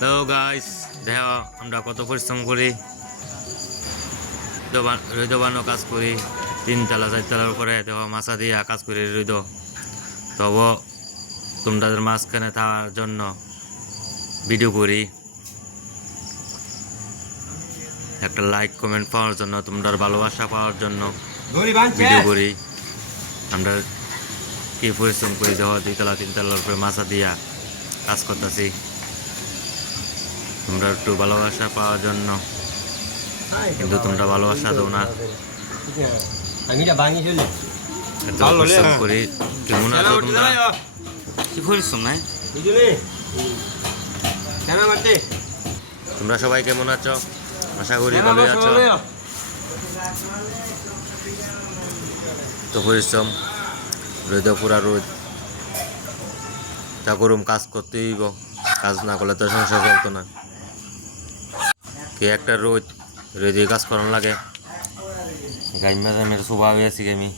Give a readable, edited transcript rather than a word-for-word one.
Hello guys, দেখো আমরা কত পরিশ্রম করি, রৈদ বানো কাজ করি, 3 তলা 4 তলার উপরে দেখো মাছা দিয়ে কাজ করি রৈদ। তবু তোমাদের মাঝখানে থাকার জন্য ভিডিও করি, একটা লাইক কমেন্ট পাওয়ার জন্য, তোমাদের ভালোবাসা পাওয়ার জন্য ভিডিও করি। আমরা কি পরিশ্রম করি, দেখো 2 তলা 3 তলার উপরে মাছা দিয়া কাজ করতেছি, তোমরা একটু ভালোবাসা পাওয়ার জন্য। কিন্তু তোমরা ভালোবাসা দাও না, এত পরিশ্রম করি। কেমন আছো তোমরা? কি পরিশ্রম নাই? তোমরা সবাই কেমন আছো? আশা করি ভালোই আছো। তো পরিশ্রম, রোদ পুরা রোদ, তা করুম, কাজ করতেই হইব, কাজ না করলে তো সংসার চলতো না। কে একটা রোদ রোদে কাজ করানো লাগে, গাইমা মেরে শোভা হয়ে আছি আমি।